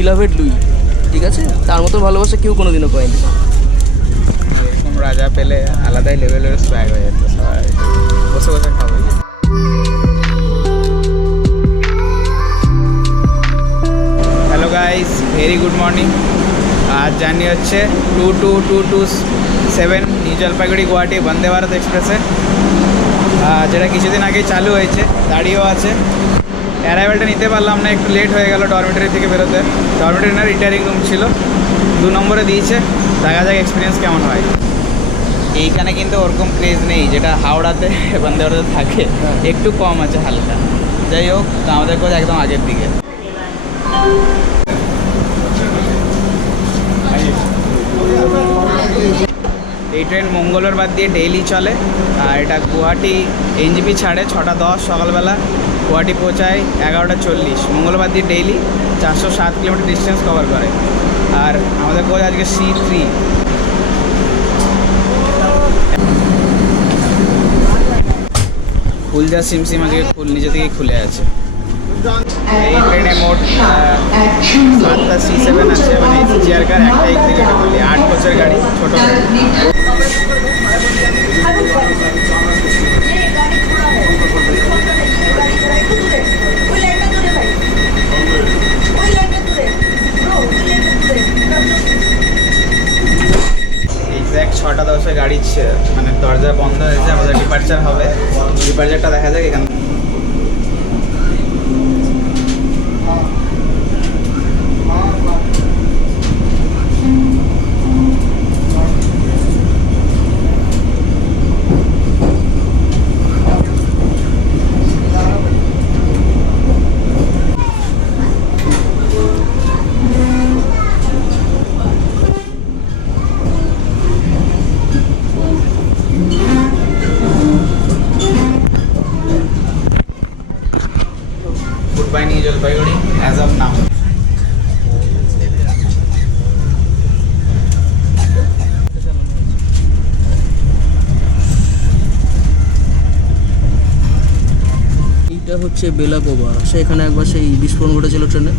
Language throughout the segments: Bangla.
বিলাভেড লুই, ঠিক আছে? তার মতো ভালোবাসা কেউ কোনোদিনও পায়নি। এরকম রাজা পেলে আলাদাই লেভেলের স্প্যাগ হয়ে যেত, সবাই বসে বসে খাবো। Hello guys, very good morning. আজ জার্নি হচ্ছে 2227 নিউ জলপাইগুড়ি গুয়াহাটি বন্দে ভারত এক্সপ্রেসে, যেটা কিছুদিন আগেই চালু হয়েছে, দাঁড়িয়েও আছে। অ্যারাইভেলটা নিতে পারলাম না, একটু লেট হয়ে গেল ডরমিটারি থেকে বেরোতে। ডরমিটারি না, রিটায়ারিং রুম ছিল, 2 নম্বরে দিয়েছে। দেখা যাক এক্সপিরিয়েন্স কেমন হয়। এইখানে কিন্তু ওরকম ক্রেজ নেই যেটা হাওড়াতে বন্দে ভারতে থাকে, একটু কম আছে হালকা। যাই হোক, তো আমাদের কোচ একদম আগের দিকে। এই ট্রেন মঙ্গলবার বাদ দিয়ে ডেইলি চলে, আর এটা গুয়াহাটি এনজিপি ছাড়ে 6:10 সকালবেলা, গুয়াহাটি পৌঁছায় 11:40। মঙ্গলবার দিয়ে ডেইলি 407 কিলোমিটার ডিস্টেন্স কভার করে। আর আমাদের কোচ আজকে C3। ফুল যা সিমসিম আজকে নিজে থেকেই খুলে আছে। এই ট্রেনে মোট 7টা C7 আছে, মানে এসি চেয়ার কার, একটা এক্সিকিউটিভ বলি। 8 কোচের গাড়ি, ছোটো গাড়ি। এক্স্যাক্ট 6:10 গাড়ি, মানে দরজা বন্ধ হয়েছে, আমাদের ডিপার্চার হবে। ডিপার্চারটা দেখা যাক এখানে। Goodbye New Jalpaiguri as of now. এইটা হচ্ছে বেলাগোবা। সেখানে একবার সেই বিস্ফোরণ ঘটেছিল ট্রেনে,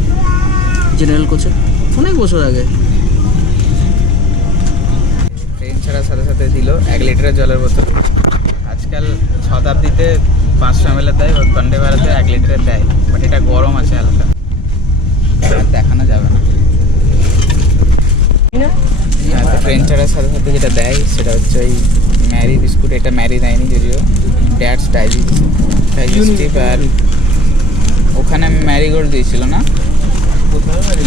জেনারেল কোচে, অনেক বছর আগে। ট্রেন ছাড়ার সাথে সাথে দিল 1 লিটারের জলের বোতল। আজকাল শতাব্দীতে 500 ml দেয়, বন্দে ভারতে 1 লিটারের দেয়, বাট এটা গরম আছে হালকা, দেখানো যাবে না। ট্রেন ছাড়ার সাথে সাথে যেটা দেয় সেটা হচ্ছে ওই ম্যারি বিস্কুট। এটা ম্যারি দেয়নি যদিও, ড্যাটস ডাইজেস্টিভ। আর ওখানে ম্যারিগোল্ড দিয়েছিল না,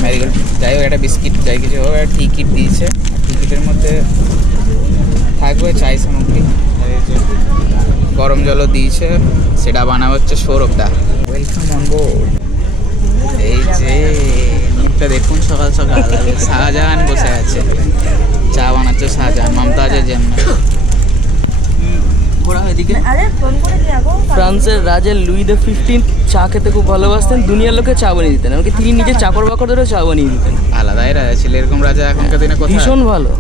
ম্যারিগোল্ড। যাই হোক, একটা বিস্কিট যাই কিছু হোক, একটা টিকিট দিয়েছে। টিকিটের মধ্যে থাকবে চাই সামগ্রী, গরম জলও দিয়েছে। সেটা বানাবো হচ্ছে সৌরভদা। Welcome on board. এই যে মুখটা দেখুন, সকাল সকাল শাহজাহান বসে আছে, চা বানাচ্ছে শাহজাহান, মমতাজের জন্য। ফ্রান্সের রাজা লুই দ্য 15 চা খেতে খুব ভালোবাসতেন, দুনিয়ার লোকে চা বানিয়ে দিতেন, এমনকি তিনি নিজে চাকর বাকরদেরও চা বানিয়ে দিতেন। আলাদাই রাজা ছিল, এরকম রাজা এখনকার দিনে কোথায়? ভীষণ ভালো,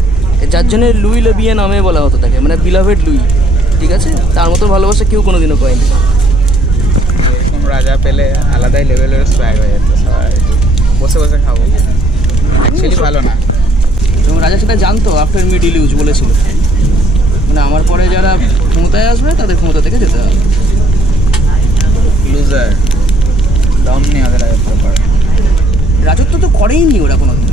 যার জন্য লুই লে বিয়ে নামে বলা হতো তাকে, মানে বিলাভেড লুই, ঠিক আছে? তার মতো ভালোবাসা কেউ কোনোদিনও পায়নি। এরকম রাজা পেলে আলাদাই লেভেলের স্প্যাগ হয়ে যেত, সবাই বসে বসে খাবো। অ্যাকচুয়ালি ভালো না। এবং রাজা সেটা জানতো, আফটার মিড ইলিউজ বলেছিল, মানে আমার পরে যারা ক্ষমতায় আসবে তাদের ক্ষমতা থেকে যেতে হবে। লুজার, দম নেই ওদের রাজত্ব করে। রাজত্ব তো করেই নি ওরা কোনোদিন।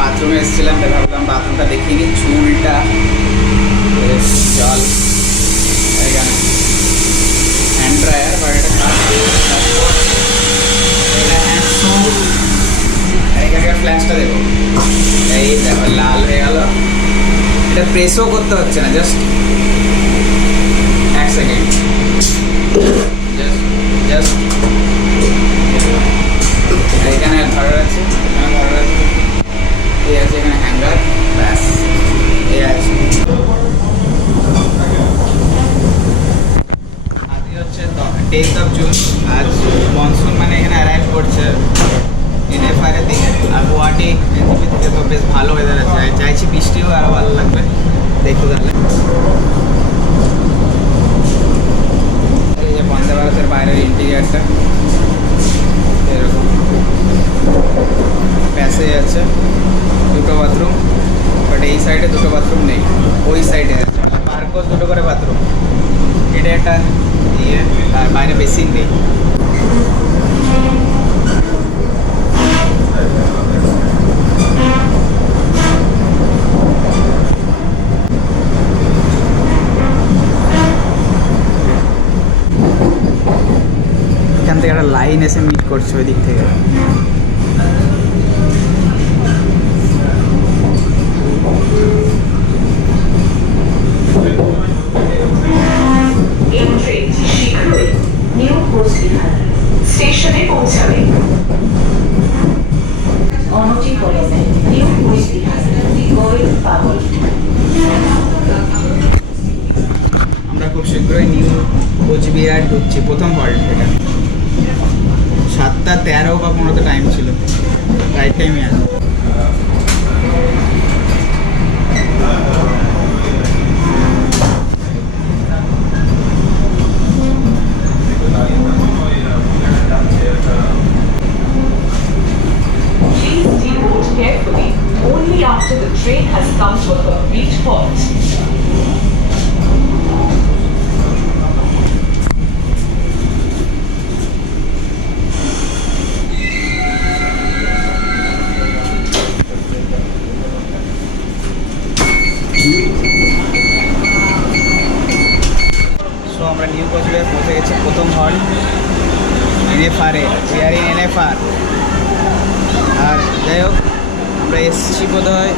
বাথরুমে এসেছিলাম, ভাবলাম বাথরুমটা দেখিনি। চুলটা জল এখানে হ্যান্ড ড্রায়ার, বা এটা এখানকার ফ্ল্যাশটা দেখো, এই দেখো লাল হয়ে গেল। এটা প্রেসও করতে হচ্ছে না, জাস্ট 1 সেকেন্ড, জাস্ট এখানে ধরে আছে, এখানে ধরে আছে। এই আছে এখানে হ্যাঙ্গার, ব্যাস এই আছে। আজকে হচ্ছে 10th জুন। আজ মনসুন মানে এখানে অ্যারাইভ করছে NFR এর দিকে, আর গুয়াহাটি এনজিপি থেকে তো বেশ ভালো ওয়েদার আছে। চাইছি বৃষ্টিও আরও ভালো লাগবে, দেখো তাহলে। এই যে বন্দে ভারতের বাইরের ইন্টেরিয়ারটা এরকম, প্যাসেজ আছে, দুটো বাথরুম, বাট এই সাইডে দুটো বাথরুম নেই, ওই সাইডে আছে। পার্কও দুটো করে বাথরুম, এটা একটা ইয়ে, আর বাইরে বেসিন নেই। এখান থেকে একটা লাইন এসে মিট করছে ওই দিক থেকে। এই ট্রেনটি শীঘ্রই নিউ কোচবিহার স্টেশনে পৌঁছাবে। অনতি পলমে নিউ কোচবিহার গোয়িং পাগল। আমরা খুব শীঘ্রই নিউ কোচবিহার ঢুকছি, প্রথম হল্ট এটা। 7:13 বা 15 টাইম ছিল, রাইট টাইমে আছে। Please deboard carefully only after the train has come to a complete halt. So আমরা নিউ কোচবিহার পৌঁছে গেছি, প্রথম halt NFR A. We are in NFR। আর যাই হোক, আমরা এসছি বোধহয়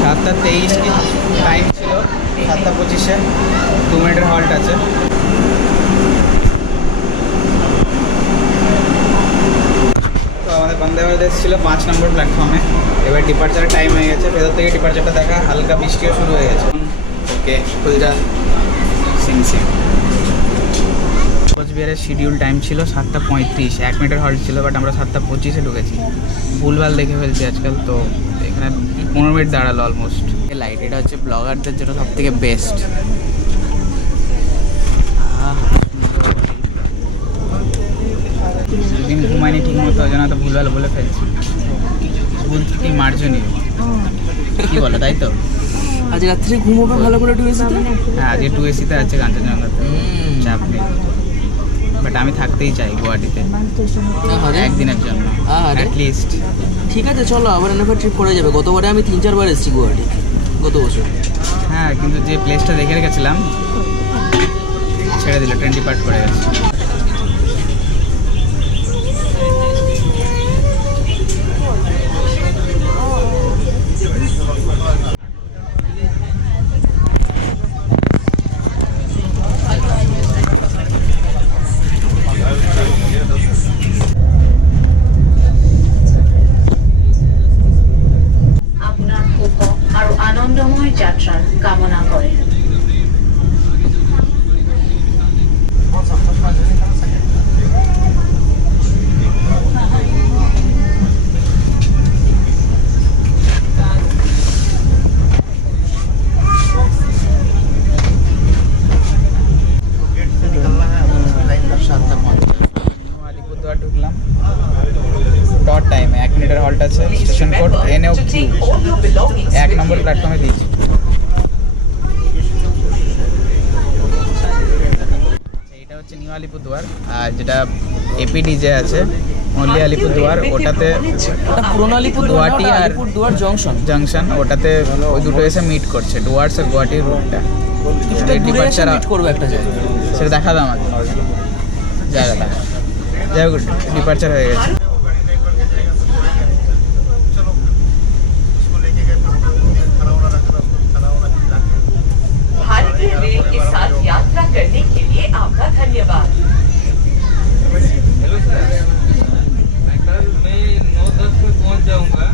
7:23 কি টাইম ছিল, 7:25-এ 2 মিনিটের হল্ট আছে। তো আমাদের বন্দে ভারত এসেছিল 5 নম্বর প্ল্যাটফর্মে। এবার ডিপার্চারের টাইম হয়ে গেছে, ভেতর থেকে ডিপার্চারটা দেখা, হালকা বৃষ্টিও শুরু হয়ে গেছে। ওকে, ফুলটা সিং সিং। কোচবিহারের শিডিউল টাইম ছিল 7:35, 1 মিনিটের হল্ট ছিল, বাট আমরা 7:25-এ ঢুকেছি। ভুলভাল দেখে ফেলছি আজকাল, তো এখানে 15 মিনিট দাঁড়ালো অলমোস্ট। লাইট, এটা হচ্ছে ব্লগারদের জন্য সব থেকে বেস্ট। দুদিন ঘুমায়নি ঠিক মতো, ওই জন্য তো ভুলভাল বলে ফেলছি। ভুল কি মার্জনীয়, কি বলো, তাই তো? আজ রাত্রে ঘুমোবে ভালো করে 2AC-তে? হ্যাঁ, আজকে 2AC-তে আছে কাঞ্চনজঙ্ঘাতে, চাপ নেই। বাট আমি থাকতেই চাই গুয়াহাটিতে একদিনের জন্য অ্যাটলিস্ট। ঠিক আছে, চলো আবার NFR ট্রিপ করা যাবে। গতবারে আমি 3-4 বার এসেছি গুয়াহাটি, গত বছর। হ্যাঁ, কিন্তু যে প্লেসটা দেখে রেখেছিলাম ছেড়ে দিল, ট্রেন ডিপার্ট করে গেছে। আপনার উপর আরো আনন্দময় যাত্রার কামনা করে। আলিপুরদুয়ার ঢুকলাম, ডট টাইমে 1 মিনিটের হল্ট আছে। স্টেশন কোড NFQ 1 নম্বর প্ল্যাটফর্মে দিয়েছি। এটা হচ্ছে নিউ আলিপুরদুয়ার, আর যেটা APD যে আছে অনলি আলিপুরদুয়ার, ওটাতে পুরোনো আলিপুরদুয়ার গুয়াহাটি আর আলিপুরদুয়ার জংশন, ওটাতে ওই দুটো এসে মিট করছে, ডুয়ার্স আর গুয়াহাটির রুটটা। ডিপার্চার করবে একটা জায়গায়, সেটা দেখাবে আমাকে জায়গাটা। যাই হোক, ডিপার্চার হয়ে গেছে। भारतीय रेल के साथ यात्रा करने के लिए आपका धन्यवाद। हेलो सर, मैं 9:10 में पहुंच जाऊंगा।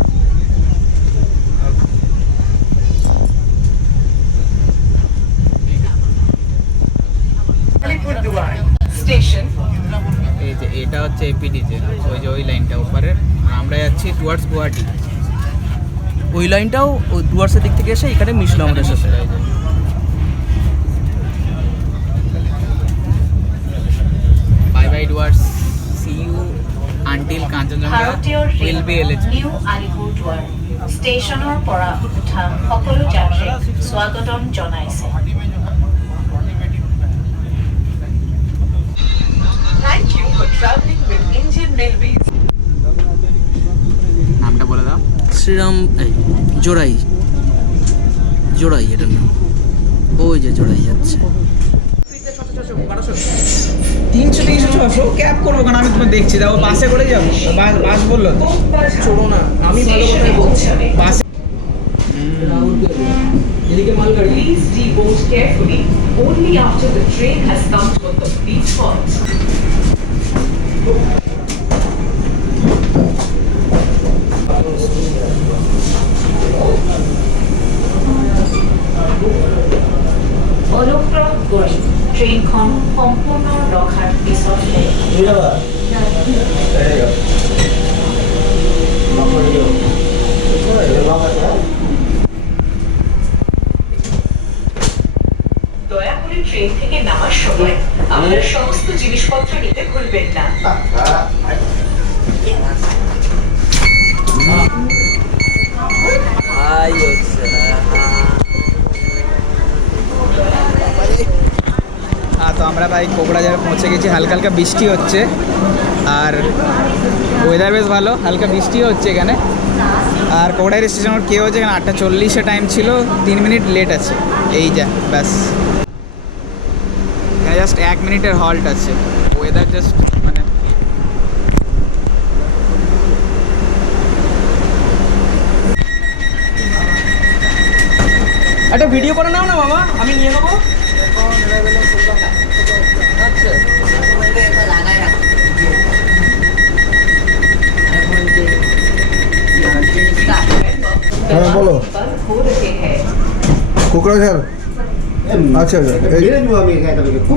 হচ্ছে এপিডিতে, ওই যে ওই লাইনটা ওপারে। আর আমরা যাচ্ছি টুয়ার্ডস গুয়াহাটি। ওই লাইনটাও ওই ডুয়ার্সের দিক থেকে এসে এখানে মিশলো আমাদের সাথে। Bye bye Dooars, see you until Kanchenjunga will be eligible. New Alipurduar ষ্টেচনৰ পৰা উঠা সকলো যাত্ৰীক স্বাগতম জনাইছে। Thank you for traveling with Indian Railways. নামটা বলে দাও। শ্রীরাম জোড়াই, জোড়াই এটার নাম। ওই যে জোড়াই যাচ্ছে। 300 ক্যাব করবো কেন? আমি তোমার দেখছি, দাও বাসে করে যাবো। বাস বললো তো চলো না, আমি ভালো কথাই বলছি। বাসে। এদিকে মালগাড়ি। Please deboard carefully only after the train has come to a complete halt. অনুগ্ৰহ কৰি ট্ৰেইনখন সম্পূৰ্ণ ৰখাৰ পিছতহে দয়া করে ট্রেন থেকে নামার সময় আপনার সমস্ত জিনিসপত্র নিতে ভুলবেন না। হ্যাঁ, তো আমরা ভাই কোকড়াঝাড় পৌঁছে গেছি। হালকা হালকা বৃষ্টি হচ্ছে আর ওয়েদার বেশ ভালো, হালকা বৃষ্টিও হচ্ছে এখানে। আর কোকড়াঝাড় স্টেশন কে হচ্ছে এখানে 8:40 টাইম ছিল, 3 মিনিট লেট আছে। এই যা ব্যাস, এখানে জাস্ট 1 মিনিটের হল্ট আছে। ওয়েদার জাস্ট মানে একটা ভিডিও করে নাও না মামা, আমি নিয়ে নেবো। আচ্ছা হ্যাঁ বলো। बंद हो रहे हैं। কোকড়াঝাড়, আচ্ছা আচ্ছা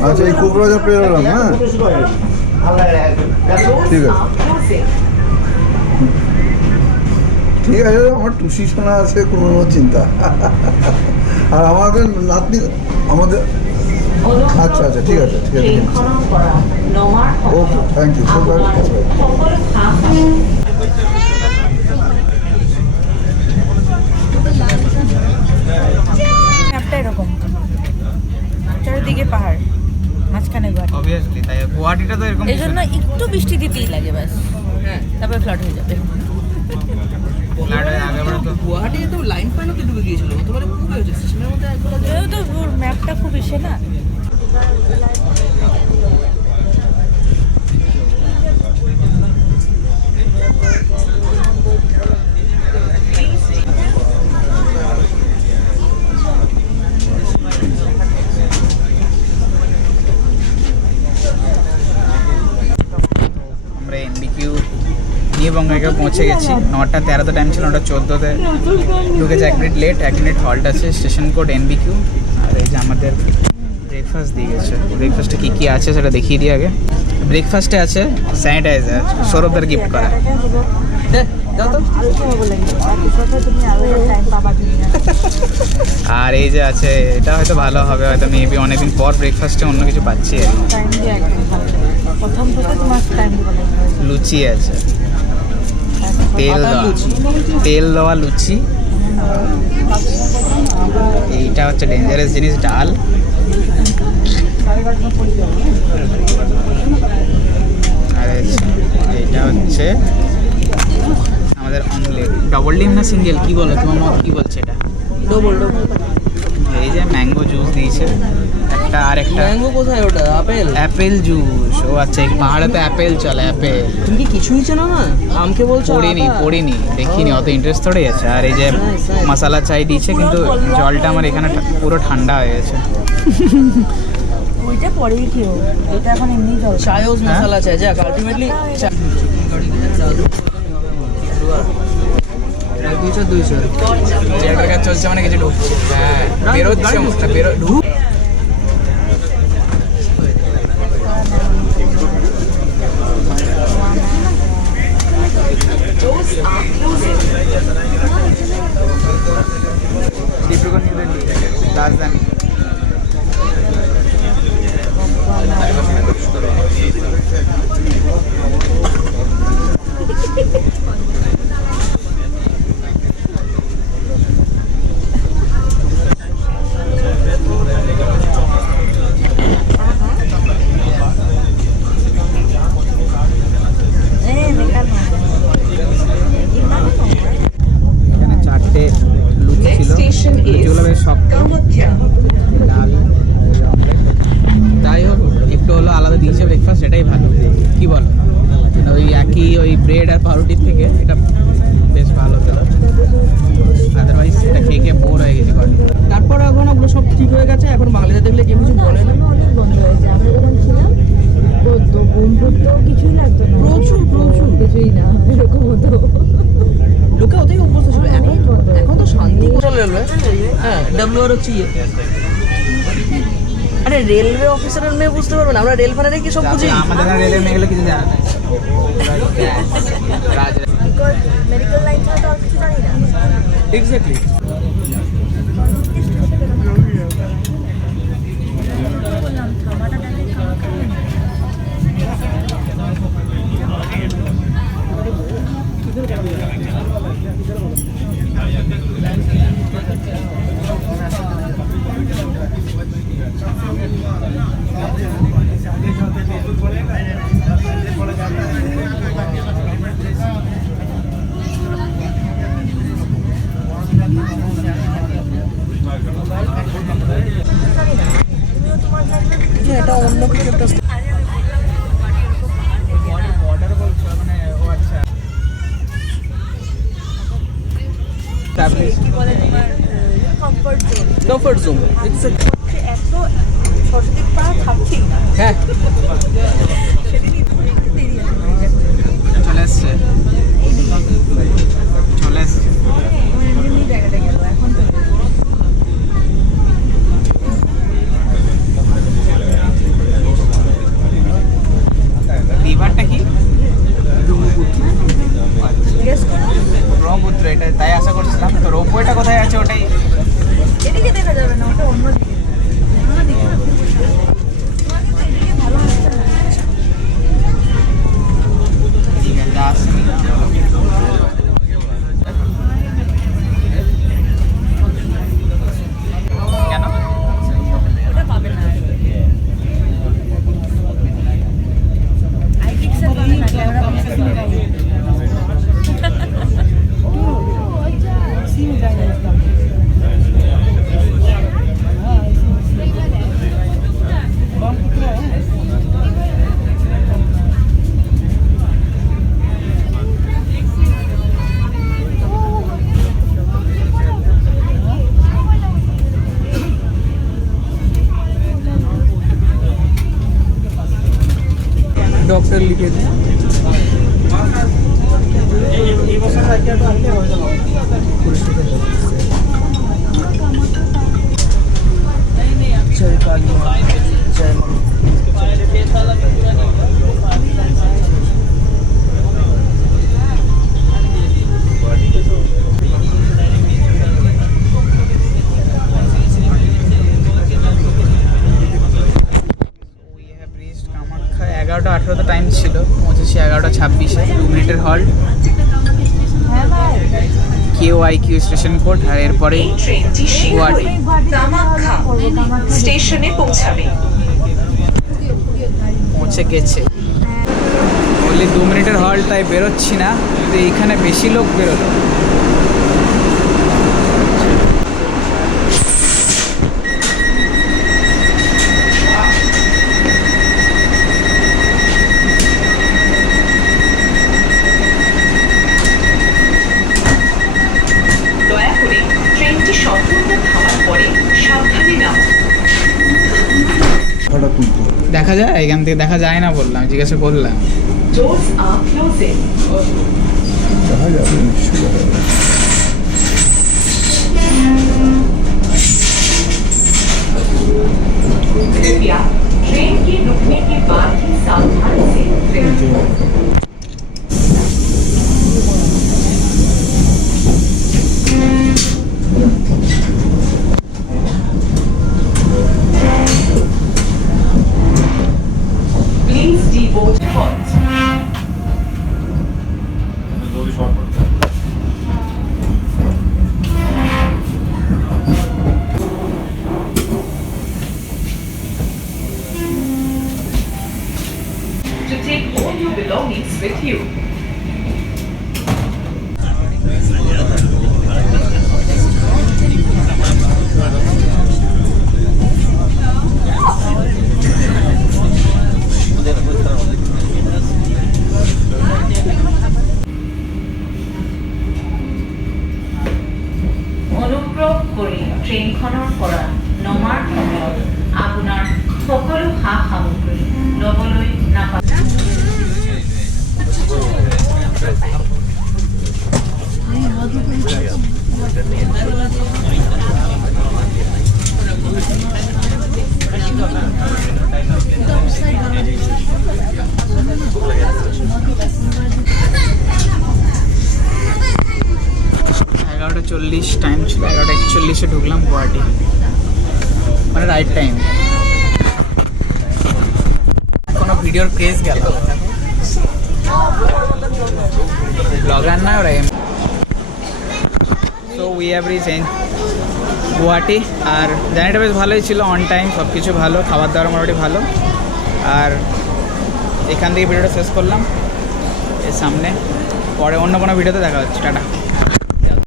আচ্ছা, এই কোকড়াঝাড় পেয়ে গেলাম। হ্যাঁ ঠিক আছে आप closing. ঠিক আছে, আমার টুসি শোনা আছে, কোনো চিন্তা। আর আমাদের নাতনি আমাদের আচ্ছা আচ্ছা ঠিক আছে ঠিক আছে। ট্ৰেইনখনৰ পৰা নমাৰ ওকে, থ্যাংক ইউ। আপোনাৰ সকলো ম্যাপটা এরকম, চারিদিকে পাহাড়, মাঝখানে গুয়াহাটি। অবভিয়াসলি তাই গুয়াহাটিটা তো এরকম। এই জন্য একটু বৃষ্টি দিতেই লাগে ব্যাস, তারপরে ফ্লাড হয়ে যাবে। গুয়াহাটি তো লাইন পাইনতে ডুবে গিয়েছিল, তোমাদের খুব হয়েছে স্টেশনের মধ্যে একবার। যেহেতু ওর ম্যাপটা খুব এসে না, আমরা এনবিকিউ নিউ বঙ্গাইগাঁও পৌঁছে গেছি। 9:13 টাইম ছিল, 9:14 ঢুকেছে। 1 মিনিট লেট, 1 মিনিট হল্ট আছে। Station code NBQ. আর এই যে আমাদের ব্রেকফাস্ট দিয়ে গেছে। ব্রেকফাস্টে কী কী আছে সেটা দেখিয়ে দিই আগে। ব্রেকফাস্টে আছে স্যানিটাইজার, সৌরভদার গিফট করা। আর এই যে আছে, এটা হয়তো ভালো হবে, হয়তো মেবি অনেকদিন পর ব্রেকফাস্টে অন্য কিছু পাচ্ছি। লুচি আছে, তেল দেওয়া লুচি। এইটা হচ্ছে ডেঞ্জারাস জিনিস, ডাল। আর এইটা হচ্ছে আমাদের অমলেট। ডবল ডিম না সিঙ্গেল, কি বলো তোমার মত, কি বলছে এটা? ডবল। এই যে ম্যাঙ্গো জুস দিয়েছে একটা, আর একটা ম্যাঙ্গো কোথায়? ওটা আপেল। Apple juice. ও আচ্ছা, এই পাহাড়ে তো অ্যাপেল চলে, অ্যাপেল। তুমি কি কিছুই চেনো না? আমকে বলছো? পড়িনি, দেখিনি, অত ইন্টারেস্ট থোড়ে আছে। আর এই যে মশলা চাই দিয়েছে, কিন্তু জলটা আমার এখানে পুরো ঠান্ডা হয়ে গেছে। ওইটা পরেই খেও, এটা এখন এমনি জল। চায়ও মশলা চাই, যাক আলটিমেটলি 200 যেটার কাজ চলছে মানে কিছু ঢুকছে। হ্যাঁ, বেরোচ্ছে, ঢুক। রাজধানী। এখানে 4টে লুচি Next ছিল, station is লুচিগুলো বেশ শক্ত, GUWAHATI. লাল অমলেট। যাই হোক, একটু হলো আলাদা দিয়েছে ব্রেকফাস্ট, সেটাই ভালো, কি বলো? ওই একই ওই ব্রেড আর পাউরুটির থেকে এটা বেশ ভালো ছিল। আদারওয়াইজ এটা খেয়ে খেয়ে বোর হয়ে গেছি বাড়ি। তারপর এখন ওগুলো সব ঠিক হয়ে গেছে, এখন বাঙালিদের দেখলে কেউ কিছু বলে না। অনেক বন্ধ হয়েছে। আমরা যখন ছিলাম তো বোম ফুটতেও কিছুই লাগতো না, প্রচুর কিছুই না, এরকম হতো। লোকে ওতেই অভ্যস্ত ছিল। এখন তো শান্তি চলে রেলওয়ে। হ্যাঁ, ডাব্লিউআর হচ্ছে ইয়ে। আরে রেলওয়ে অফিসারের মেয়ে বুঝতে পারবে না, আমরা রেল ফানারে কি সব বুঝি। আমাদের রেলের মেয়েগুলো কিছু জানা নেই। মেডিকেল লাইন ছাড়া তো আর কিছু জানি না। এক্স্যাক্টলি। এটা অন্য কিছু একটা বর্ডার বলছো মানে? ও আচ্ছা, কি বলে তোমার কমফর্ট জোন। Comfort zone. এত সরস্বতী পা থাকছেই না। হ্যাঁ, সেদিনই একটু দেরি আছে। চলে এসছে, চলে এসছে। এমনি জায়গাটা গেল এখন তো। রিভারটা কি? গেস করো। ব্রহ্মপুত্র, এটা তাই আশা করছিলাম। তো রোপওয়েটা কোথায় আছে ওটাই? এদিকে দেখা যাবে না, ওটা অন্য দিকে। অন্যদিকে এদিকে ভালো হচ্ছে না। ঠিক আছে, আসেনি কেন? ওটা পাবে না। আইপিক্সেল পাবে না, ক্যামেরা পাবে না। ডক্টর লিখে দিই। জয় কালী মা, জয় মা। কামাখ্যা 11:18 টাইম ছিল, পৌঁছেছি 11:26, 2 মিনিটের হল্ট। KYQ স্টেশন কোড, আর এরপরে এই ট্রেনটি গুয়াহাটি। শীঘ্রই কামাখ্যা স্টেশনে পৌঁছাবে। পৌঁছে গেছে। বললি 2 মিনিটের হল্ট, তাই বেরোচ্ছি না, কিন্তু এইখানে বেশি লোক বেরোলো। দয়া করে ট্রেনটি সম্পূর্ণ থামার পরে সাবধানে নামুন। ফটো তুলতে হবে। দেখা যায় এখান থেকে? দেখা যায় না বললাম, জিজ্ঞাসা করলাম। Doors are closing. দেখা যাবে, নিশ্চয়ই দেখা যাবে। कृपया ट्रेन के रुकने के बाद ही सावधान से ट्रेन with you. অনুগ্ৰহ কৰি ট্ৰেইনখনৰ পৰা নমাৰ সময়ত আপোনাৰ সকলো সা-সামগ্ৰী ল'বলৈ নাপাহৰিব। এগারোটা 40 টাইম ছিল, 11:41 ঢুকলাম গুয়াহাটি, মানে রাইট টাইম। কোনো ভিডিওর ক্রেজ গেল, ব্লগার না ওরা। So we have reach Guwahati. আর জার্নিটা বেশ ভালোই ছিল, অন টাইম, সব কিছু ভালো, খাবার দাবার মোটামুটি ভালো। আর এখান থেকে ভিডিওটা শেষ করলাম, এর সামনে পরে অন্য কোনো ভিডিওতে দেখা হচ্ছে। টাটা।